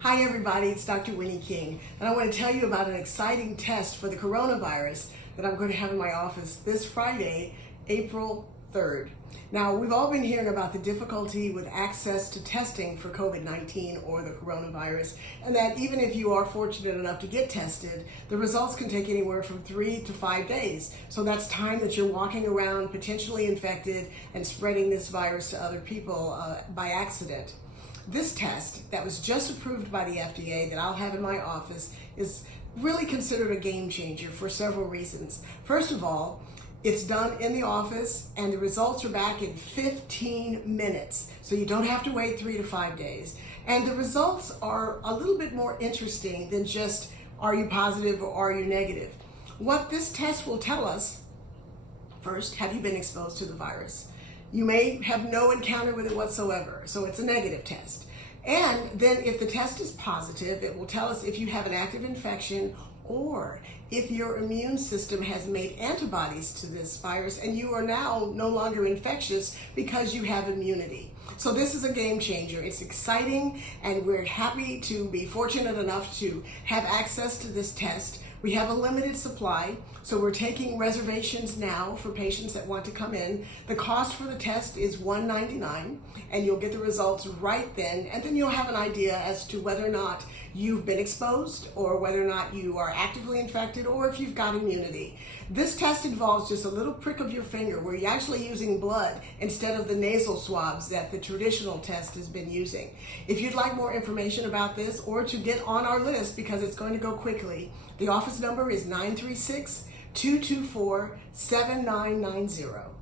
Hi everybody, it's Dr. Winnieking, and I want to tell you about an exciting test for the coronavirus that I'm going to have in my office this Friday, April 3rd. Now, we've all been hearing about the difficulty with access to testing for COVID-19 or the coronavirus, and that even if you are fortunate enough to get tested, the results can take anywhere from 3 to 5 days. So that's time that you're walking around potentially infected and spreading this virus to other people by accident. This test that was just approved by the FDA that I'll have in my office is really considered a game changer for several reasons. First of all, it's done in the office and the results are back in 15 minutes. So you don't have to wait 3 to 5 days. And the results are a little bit more interesting than just are you positive or are you negative. What this test will tell us, first, have you been exposed to the virus? You may have no encounter with it whatsoever, so it's a negative test. And then if the test is positive, it will tell us if you have an active infection or if your immune system has made antibodies to this virus and you are now no longer infectious because you have immunity. So this is a game changer. It's exciting and we're happy to be fortunate enough to have access to this test. We have a limited supply, so we're taking reservations now for patients that want to come in. The cost for the test is $199, and you'll get the results right then, and then you'll have an idea as to whether or not you've been exposed or whether or not you are actively infected or if you've got immunity. This test involves just a little prick of your finger where you're actually using blood instead of the nasal swabs that the traditional test has been using. If you'd like more information about this or to get on our list because it's going to go quickly, the office number is 936-224-7990.